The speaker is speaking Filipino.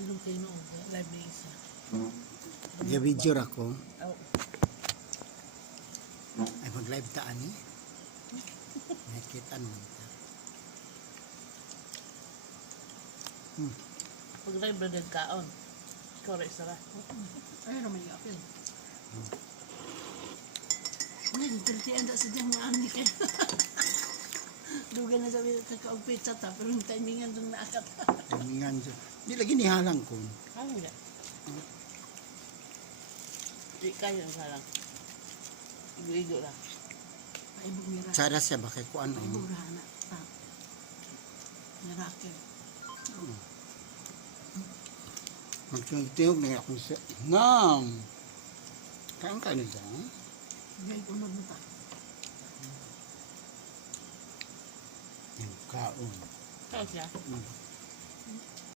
Ilong kayo noon. Live na isa. Video ako. Oh. Ay mag-live ta ani. Nakita naman ta. Pag live na nagkaon. Correct sara. Ay, naman yung apil. Ay, nagkalitian na sa diyang maani kayo. Dugan na sabi kakaog pizza ta, pero yung timingan doon naakat. Timingan siya. Di lagi nihalang ko. Ano yan? Di kayo ang salang. Igo-igo lang. Ay, bumira. Sada siya ba kay kuan Ay, bumira na. Miracle. Magtiyog na akong sa... Nam! Kain ka na siya? Gay ko magmuta. Yung kaon. Kaya siya.